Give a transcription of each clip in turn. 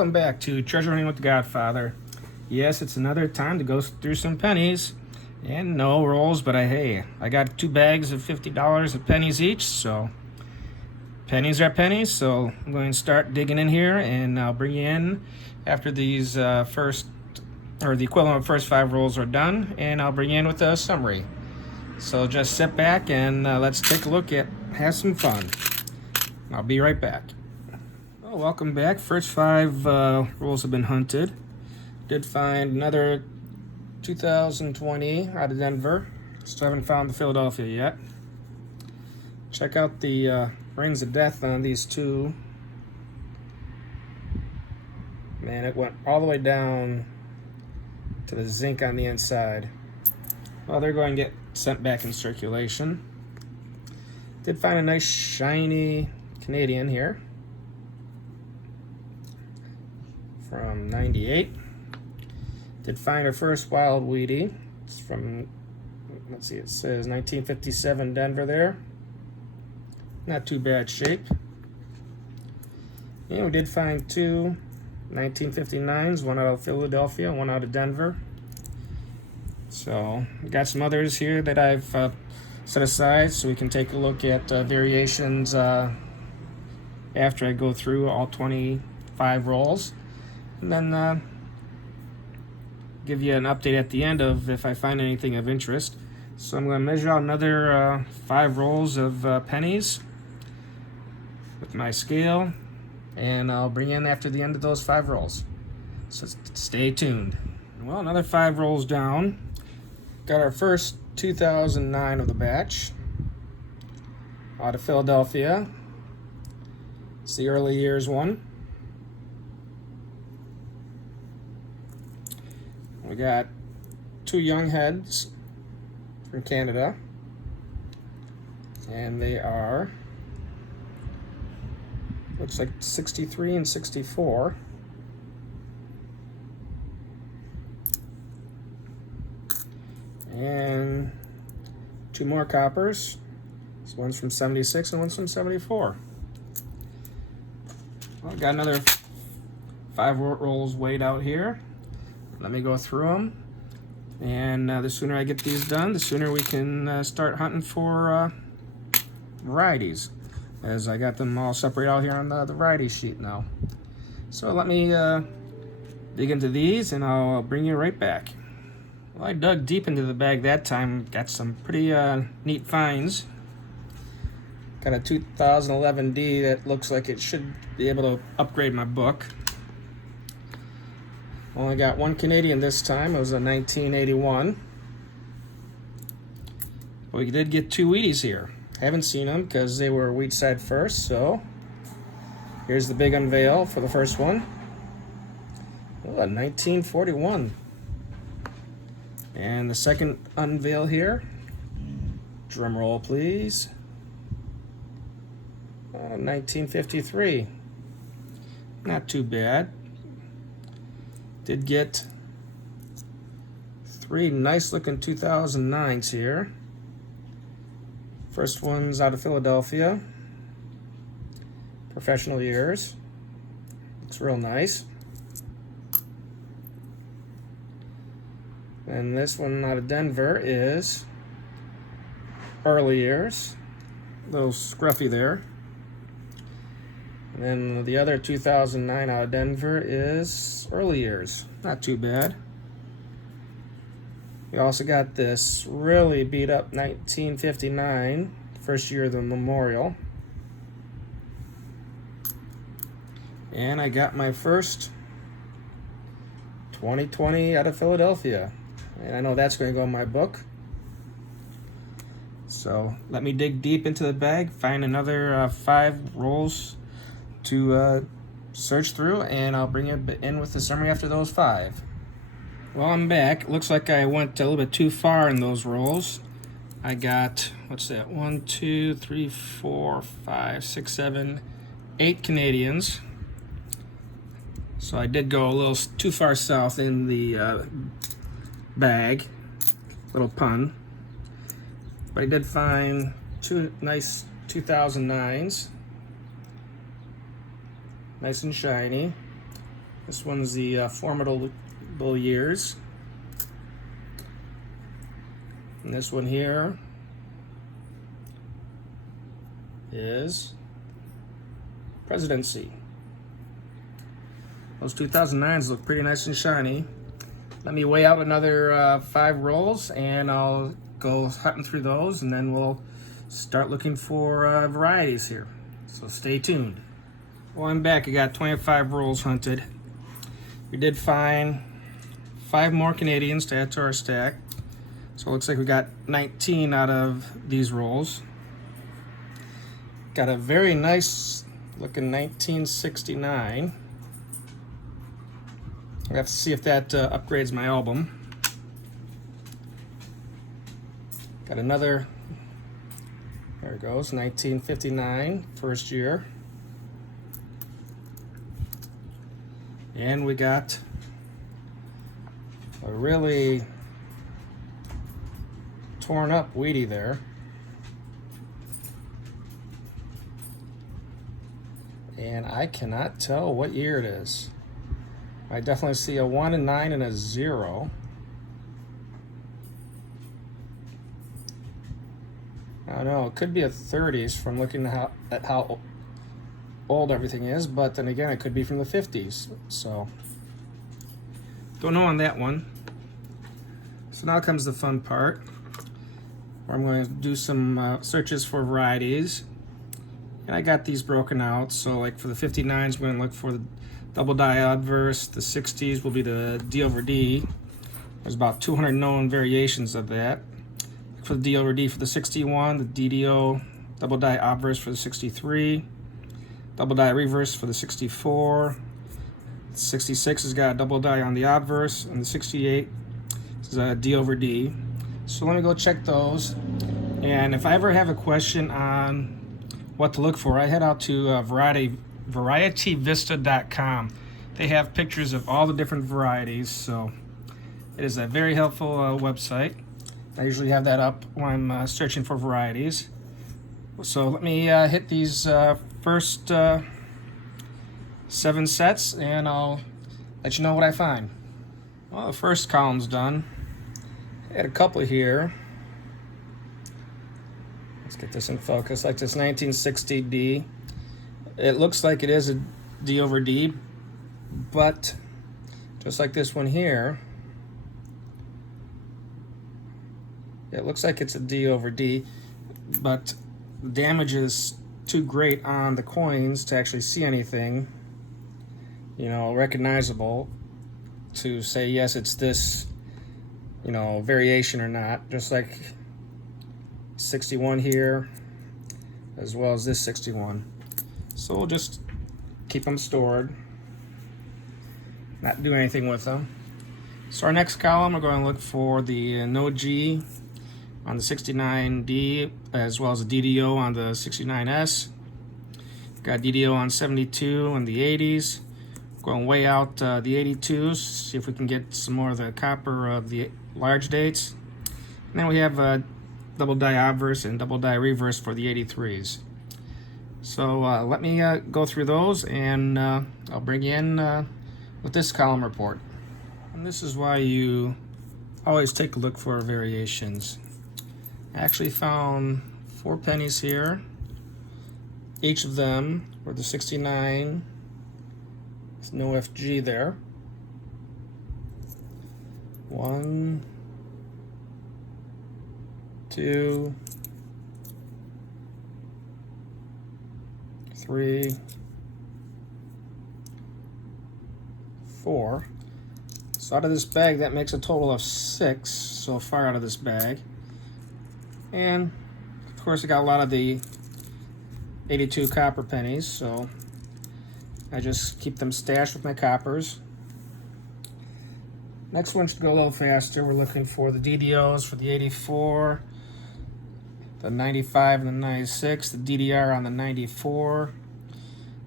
welcome back to Treasure Hunting with the Godfather. Yes, it's another time to go through some pennies. And no rolls, but I got 2 bags of $50 of pennies each, so pennies are pennies. So I'm going to start digging in here, and I'll bring you in after these the equivalent of first 5 rolls are done, and I'll bring you in with a summary. So just sit back and let's take a look at, have some fun. I'll be right back. Well, welcome back. First 5 rolls have been hunted. Did find another 2020 out of Denver. Still haven't found the Philadelphia yet. Check out the rings of death on these 2. Man, it went all the way down to the zinc on the inside. Well, they're going to get sent back in circulation. Did find a nice shiny Canadian here from 98. Did find our first wild weedy. It's from, let's see, it says 1957 Denver there. Not too bad shape. And we did find 2 1959s, one out of Philadelphia, one out of Denver. So we got some others here that I've set aside so we can take a look at variations after I go through all 25 rolls. And then give you an update at the end of if I find anything of interest. So I'm going to measure out another 5 rolls of pennies with my scale, and I'll bring in after the end of those 5 rolls. So stay tuned. Well, another 5 rolls down. Got our first 2009 of the batch out of Philadelphia. It's the early years one. We got 2 young heads from Canada, and they are, looks like 63 and 64. And 2 more coppers. This one's from 76 and one's from 74. Well, got another 5 rolls weighed out here. Let me go through them, and the sooner I get these done, the sooner we can start hunting for varieties, as I got them all separated out here on the variety sheet now. So let me dig into these, and I'll bring you right back. Well, I dug deep into the bag that time, got some pretty neat finds. Got a 2011 D that looks like it should be able to upgrade my book. Only got 1 Canadian this time. It was a 1981. But we did get 2 Wheaties here. Haven't seen them because they were wheat side first. So here's the big unveil for the first one. Oh, a 1941. And the second unveil here. Drum roll, please. 1953. Not too bad. Did get 3 nice looking 2009s here. First one's out of Philadelphia. Professional years. Looks real nice. And this one out of Denver is early years. A little scruffy there. And then the other 2009 out of Denver is early years. Not too bad. We also got this really beat up 1959, first year of the memorial. And I got my first 2020 out of Philadelphia. And I know that's going to go in my book. So let me dig deep into the bag, find another 5 rolls to search through, and I'll bring you in with the summary after those 5. Well, I'm back. Looks like I went a little bit too far in those rolls. I got, what's that, 1, 2, 3, 4, 5, 6, 7, 8 Canadians. So I did go a little too far south in the bag. Little pun. But I did find 2 nice 2009s. Nice and shiny. This one's the formidable years. And this one here is presidency. Those 2009s look pretty nice and shiny. Let me weigh out another 5 rolls and I'll go hunting through those, and then we'll start looking for varieties here. So stay tuned. Well, I'm back. I got 25 rolls hunted. We did find 5 more Canadians to add to our stack. So it looks like we got 19 out of these rolls. Got a very nice looking 1969. I have to see if that upgrades my album. Got another, there it goes, 1959, first year. And we got a really torn up Wheatie there. And I cannot tell what year it is. I definitely see a 1, a 9, and a 0. I don't know, it could be a 30s from looking at how old everything is, but then again, it could be from the 50s. So, don't know on that one. So now comes the fun part, where I'm going to do some searches for varieties. And I got these broken out. So like for the 59s, we're going to look for the double die obverse. The 60s will be the D over D. There's about 200 known variations of that. For the D over D for the 61, the DDO double die obverse for the 63, double die reverse for the 64. The 66 has got a double die on the obverse, and the 68 is a D over D. So let me go check those. And if I ever have a question on what to look for, I head out to varietyvista.com. They have pictures of all the different varieties, so it is a very helpful website. I usually have that up when I'm searching for varieties. So let me hit these first 7 sets, and I'll let you know what I find. Well, the first column's done. I had a couple here. Let's get this in focus, like this 1960D. It looks like it is a D over D, but just like this one here, it looks like it's a D over D, but the damage is too great on the coins to actually see anything, you know, recognizable to say yes, it's this, you know, variation or not. Just like 61 here, as well as this 61. So we'll just keep them stored, not do anything with them. So our next column, we're going to look for the no G on the 69D, as well as the DDO on the 69S. Got DDO on 72 and the 80s. Going way out the 82s, see if we can get some more of the copper of the large dates. And then we have double die obverse and double die reverse for the 83s. So let me go through those, and I'll bring you in with this column report. And this is why you always take a look for variations. I actually found 4 pennies here. Each of them were the 69. There's no FG there. 1, 2, 3, 4. So out of this bag, that makes a total of 6 so far out of this bag. And of course, I got a lot of the 82 copper pennies, so I just keep them stashed with my coppers. Next one should go a little faster. We're looking for the DDOs for the 84, the 95 and the 96, the DDR on the 94,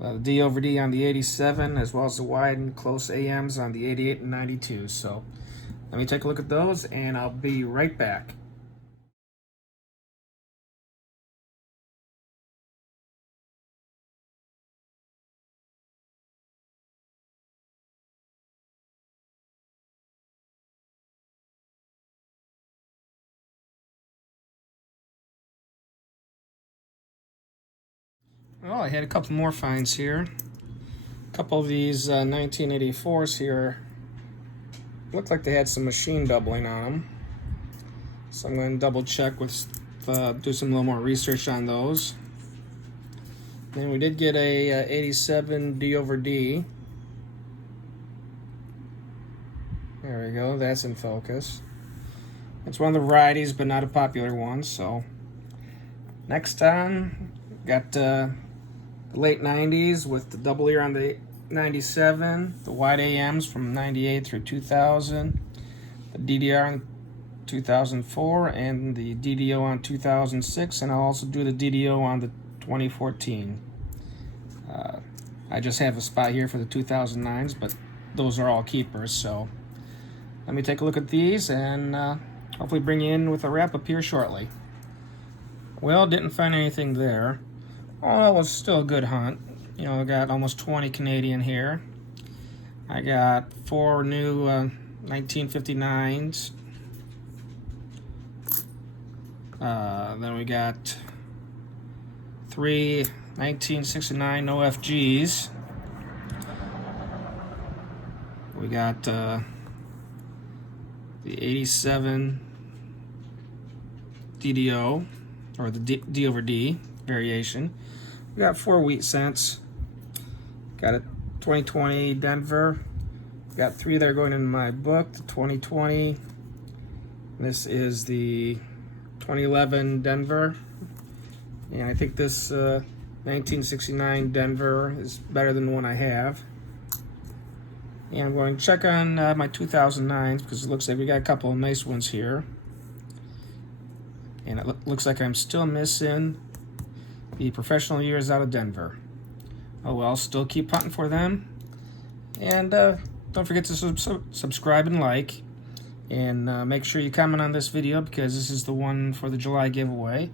the D over D on the 87, as well as the wide and close AMs on the 88 and 92. So let me take a look at those, and I'll be right back. Well, I had a couple more finds here. A couple of these 1984s here looked like they had some machine doubling on them. So I'm going to double check with, do some little more research on those. Then we did get a 87 D over D. There we go, that's in focus. It's one of the varieties, but not a popular one. So next on, got the late 90s with the double ear on the 97, the wide AMs from 98 through 2000, the DDR on 2004, and the DDO on 2006, and I'll also do the DDO on the 2014. I just have a spot here for the 2009s, but those are all keepers. So let me take a look at these and hopefully bring you in with a wrap up here shortly. Well, didn't find anything there. Oh, it was still a good hunt. You know, I got almost 20 Canadian here. I got 4 new 1959s. Then we got 3 1969 OFGs. We got the 87 DDO, or the D over D variation. We got 4 wheat cents. Got a 2020 Denver. Got 3 that are going in my book. The 2020. This is the 2011 Denver. And I think this 1969 Denver is better than the one I have. And I'm going to check on my 2009s because it looks like we got a couple of nice ones here. And it looks like I'm still missing the professional years out of Denver. Oh well, still keep hunting for them. And don't forget to subscribe and like. And make sure you comment on this video because this is the one for the July giveaway.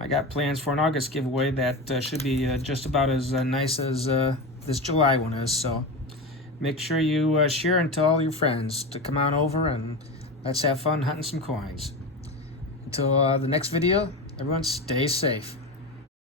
I got plans for an August giveaway that should be just about as nice as this July one is. So make sure you share and tell all your friends to come on over and let's have fun hunting some coins. Until the next video, everyone stay safe.